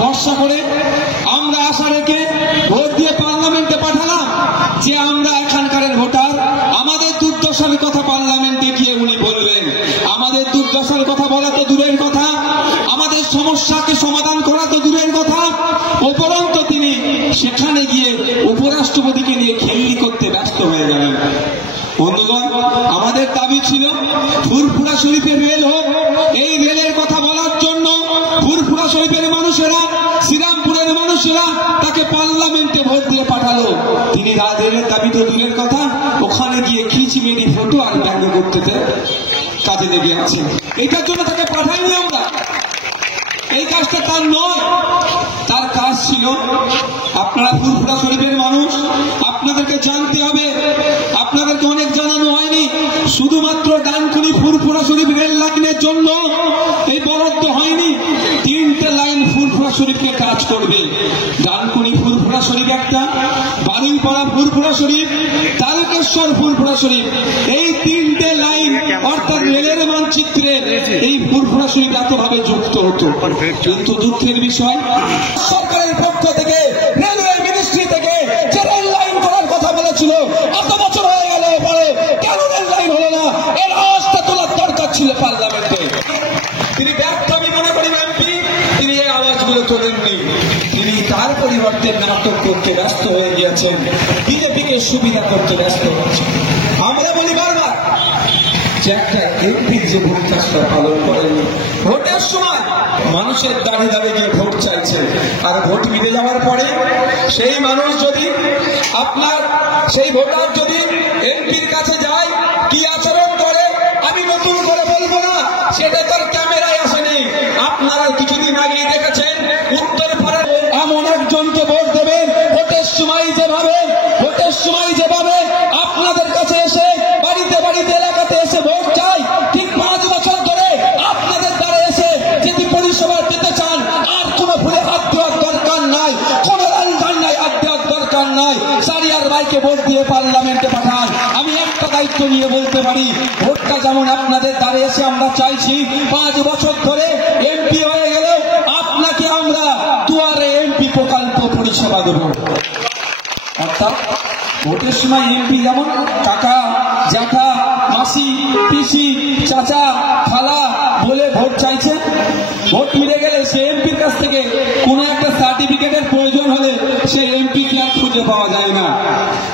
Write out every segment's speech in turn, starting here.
ভরসা করে আমরা আশা রেখে ভোট দিয়ে পার্লামেন্টে পাঠালাম যে আমরা এখানকার ভোটার, আমাদের দুর্দশার কথা পার্লামেন্টে গিয়ে উনি বলবেন। আমাদের দুর্দশার কথা বলা তো দূরের কথা, আমাদের সমস্যাকে সমাধান করা তো দূরের কথা, উপরন্ত তিনি সেখানে গিয়ে উপরাষ্ট্রপতিকে নিয়ে খেললি করতে ব্যস্ত হয়ে গেলেন। বন্ধুগণ, আমাদের দাবি ছিল ফুরফুরা শরীফের রেল হোক। এই রেলের কথা বলার জন্য ফুরফুরা শরীফের মানুষেরা, শ্রীরামপুরের মানুষেরা তাকে পার্লামেন্টে ভোট দিয়ে পাঠালো। তিনি রেলের দাবি তো দূরের কথা, ওখানে গিয়ে খিচিমেরি ফটো আর ব্যঙ্গ করতে কাজে লেগে আছে। এটার জন্য তাকে পাঠাইনি আমরা, এই কাজটা তার নয়। তার কাজ ছিল, আপনারা ফুরফুরা শরীফের মানুষ, আপনাদেরকে জানতে হবে, আপনাদেরকে অনেক জানানো হয়নি, শুধুমাত্র ডানকুনি ফুরফুরা শরীফ রেল লাইনের জন্য এই বরাদ্দ হয়নি। 3টে লাইন ফুরফুরা শরীফকে কাজ করবে। ডানকুনি ফুরফুরা শরীফ একটা, বারুইপাড়া ফুরফুরা শরীফ, তারকেশ্বর ফুরফুরা শরীফ, এই 3টে লাইন অর্থাৎ রেলের মানচিত্রে এই ফুরফুরা শরীফ এতভাবে যুক্ত হতো। কিন্তু দুঃখের বিষয়, সরকারের পক্ষ থেকে, রেলওয়ে মিনিস্ট্রি থেকে যে রেল লাইন করার কথা বলেছিল, এত বছর হয়ে গেল, পরে কেন রেল লাইন হলো না, এর আওয়াজটা তোলার দরকার ছিল পার্লামেন্টে। তিনি ব্যর্থ, আমি মনে করি এমপি, তিনি এই আওয়াজগুলো তোলেননি। তিনি তার পরিবর্তে নাটক করতে ব্যস্ত হয়ে গিয়েছেন, বিজেপিকে সুবিধা করতে ব্যস্ত হচ্ছেন। আমরা বলি বারবার যে একটা এমপির যে ভূমিকা পালন করেনি, ভোটের সময় মানুষের দাঁড়ে দাঁড়িয়ে গিয়ে ভোট চাইছেন, আর ভোট মিটে যাওয়ার পরে সেই মানুষ যদি, আপনার সেই ভোটার যদি এমপির কাছে যায়, কি আচরণ করে আমি নতুন করে বলবো না, সেটা তার ক্যামেরায় আসেনি। আপনারা কিছুদিন আগেই দেখেছেন উত্তর ভারত এমন একজনকে ভোট দেবেন, ভোটের সময় যেভাবে আপনাদের কাছে এসে বাড়িতে বাড়িতে এলাকাতে এসে ভোট চাই, ঠিক 5 বছর ধরে আপনাদের দ্বারা এসে যদি পরিষেবা পেতে চান, আর কোনো ভুলে হাত দেওয়ার দরকার নাই, কোনো রঞ্জন নাই, হাত দেওয়ার দরকার নাই, সারিয়ার ভাইকে ভোট দিয়ে পার্লামেন্টে পাঠান। আমি একটা দায়িত্ব নিয়ে বলতে পারি, ভোটটা যেমন আপনাদের দ্বারা এসে আমরা চাইছি, 5 বছর ধরে এমপি হয়ে গেল আপনাকে আমরা দুয়ারে এমপি প্রকল্প পরিষেবা দেব। অর্থাৎ ভোটের সময় এমপি যেমন কাকা, জ্যাঠা, মাসি, পিসি, চাচা, খালা বলে ভোট চাইছে, ভোট মিলে গেলে সে এমপির কাছ থেকে কোনো একটা সার্টিফিকেটের প্রয়োজন হলে সে এমপি ফ্ল্যাট খুঁজে পাওয়া যায় না।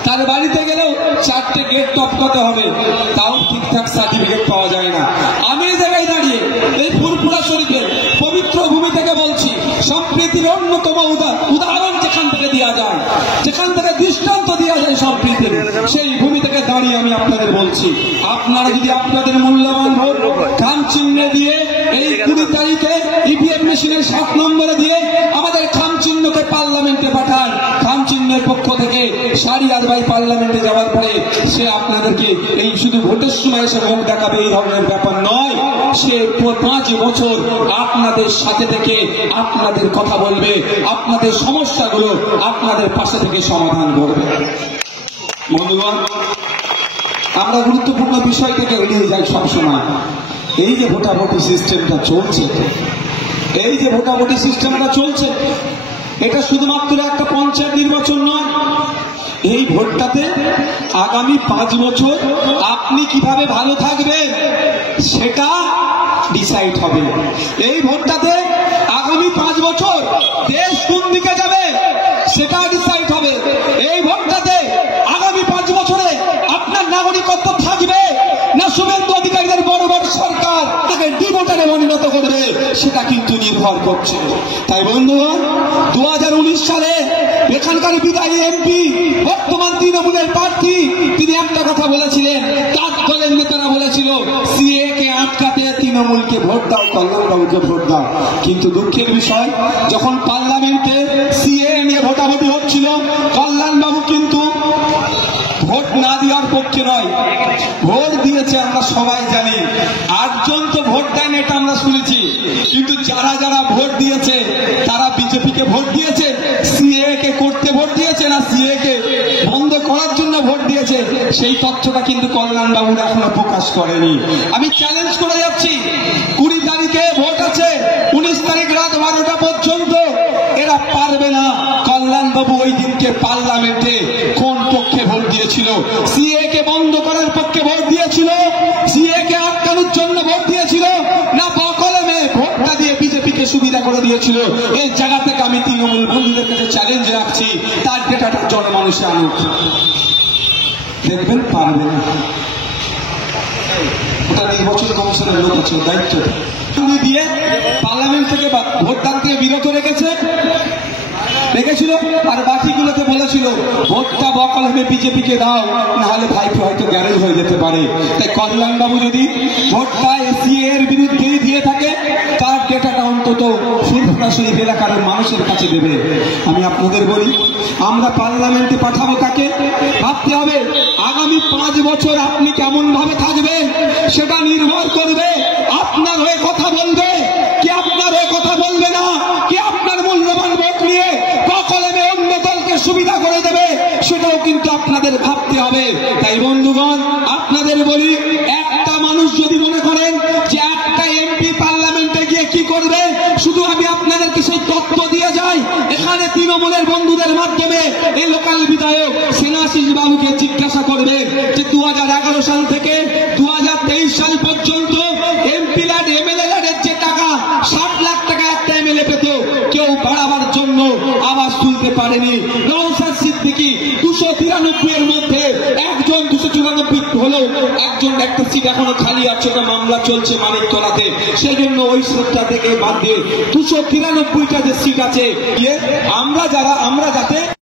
তার বাড়িতে গেলেও 4টে গেট টপকাতে হবে, তাও ঠিকঠাক সার্টিফিকেট পাওয়া যায় না। আমি এই জায়গায় দাঁড়িয়ে এই ফুরফুরা শরীফের পবিত্র ভূমি থেকে বলছি, সম্প্রীতির অন্যতম উদাহরণ যেখান থেকে দেওয়া যায়, যেখান থেকে দৃষ্টান্ত দেওয়া যায় সম্প্রীতির, সেই ভূমি থেকে দাঁড়িয়ে আমি আপনাদের বলছি, আপনারা যদি আপনাদের মূল্যবান ভোট খাম চিহ্নে দিয়ে এই 20 তারিখে ইভিএম মেশিনের 7 নম্বরে দিয়ে আমাদের খাম চিহ্নকে পার্লামেন্টে পাঠান। খাম চিহ্নের পক্ষ থেকে শাহরিয়ার ভাই পার্লামেন্টে যাওয়ার পরে সে আপনাদেরকে এই শুধু ভোটের সময় এসে মুখ দেখাবে এই ধরনের ব্যাপার নয়, সে 5 বছর আপনাদের সাথে থেকে আপনাদের কথা বলবে, আপনাদের সমস্যাগুলো আপনাদের পাশে থেকে সমাধান করবে। বন্ধুগণ, আমরা গুরুত্বপূর্ণ বিষয় থেকে এড়িয়ে যাই সবসময়। এই যে ভোটাভুটি সিস্টেমটা চলছে, এটা শুধুমাত্র একটা পঞ্চায়েত নির্বাচন নয়। এই ভোটটাতে আগামী 5 বছর আপনি কিভাবে ভালো থাকবেন সেটা ডিসাইড হবে। এই ভোটটাতে আগামী 5 বছর দেশ কোন দিকে যাবে সেটা ডিসাইড হবে। এই ভোটটাতে আগামী 5 বছরে আপনার নাগরিকত্ব থাকবে না শুভেন্দু অধিকারীদের বড় বড় সরকার তাকে ডিভোটারে পরিণত করবে, সেটা কিন্তু নির্ভর করছে। তাই বন্ধুগণ, 2019 সালে এখানকার বিদায়ী এমপি, বর্তমান তৃণমূলের প্রার্থী, তিনি একটা কথা বলেছিলেন, তার দলের নেতারা বলেছিল সিএ কে আটকাতে তৃণমূলকে ভোট দাও, কল্যাণবাবুকে ভোট দাও। কিন্তু দুঃখের বিষয়, যখন পার্লামেন্টে সিএ নিয়ে ভোটাভুটি হচ্ছিল, কল্যাণবাবু কিন্তু ভোট না দেওয়ার পক্ষে নয়, ভোট দিয়েছে। আমরা সবাই জানি 8 জন তো ভোট দেন, এটা আমরা শুনেছি, কিন্তু যারা যারা ভোট দিয়েছে তারা বিজেপিকে ভোট দিয়েছে, সিএ কে করতে ভোট দিয়েছে না সিএ কে বন্ধ করার জন্য ভোট দিয়েছে, সেই তথ্যটা কিন্তু কল্যাণবাবু এখনো প্রকাশ করেনি। আমি চ্যালেঞ্জ করে যাচ্ছি, 20 তারিখে ভোট আছে, 19 তারিখ রাত 12টা পর্যন্ত আজকে পার্লামেন্টে কোন পক্ষে ভোট দিয়েছিল? সিএ কে বন্ধ করার পক্ষে ভোট দিয়েছিল, সিএ কে আটকানোর জন্য ভোট দিয়েছিল, না বকলমে ভোটটা দিয়ে বিজেপিকে সুবিধা করে দিয়েছিল? এই জায়গা থেকে আমি তৃণমূল বন্ধুদের কাছে চ্যালেঞ্জ রাখছি, তার ডেটাটা জনমানুষে আনুক, দেখবেন পারবেন। ওটা নির্বাচন কমিশনের লোক আছে, দায়িত্ব দিয়ে পার্লামেন্ট থেকে ভোটদান থেকে বিরত রেখেছিল, আর বাকিগুলোকে বলেছিল ভোটটা বকলমে বিজেপিকে দাও, নাহলে ভাইপো হয়তো গ্যারেজ হয়ে যেতে পারে। তাই কল্যাণবাবু যদি ভোটটা এসিএ এর বিরুদ্ধেই দিয়ে থাকে, তার ডেটাটা অন্তত ফুরফুরা শরীফ এলাকার মানুষের কাছে দেবে। আমি আপনাদের বলি, আমরা পার্লামেন্টে পাঠাবো কাকে, ভাবতে হবে আগামী 5 বছর আপনি কেমন ভাবে থাকবেন, সেটা নির্ভর করবে আপনার হয়ে কথা বলবে কি আপনার হয়ে কথা বলবে না, কি আপনার মূল্যবান ভোট নিয়ে বকলমে অন্য দলকে সুবিধা করে দেবে, সেটাও কিন্তু আপনাদের ভাবতে হবে। তাই বন্ধুগণ, আপনাদের বলি, একটা মানুষ যদি মনে করেন যে একটা এমপি পার্লামেন্টে গিয়ে কি করবে, শুধু আমি আপনাদেরকে সেই তথ্য দিয়ে যাই, এখানে তৃণমূলের বন্ধুদের মাধ্যমে এই লোকাল বিধায়ক সেনাশিস বাবুকে জিজ্ঞাসা করবে যে 2011 সাল থেকে 2023 সাল পর্যন্ত এমপি ল্যাড এমএলএ ল্যাডের যে টাকা 60 লাখ টাকা একটা এমএলএ পেত, কেউ বাড়াবার জন্য আওয়াজ তুলতে পারেনি। নওশাদ সিদ্দিকী 293 এর মধ্যে একজন 294 হলো, একজন একটা সিট এখনো খালি আছে, ওটা মামলা চলছে মানিকতলাতে, সেই জন্য ওই সিটটা থেকে বাদ দিয়ে 293টা যে সিট আছে, আমরা যাতে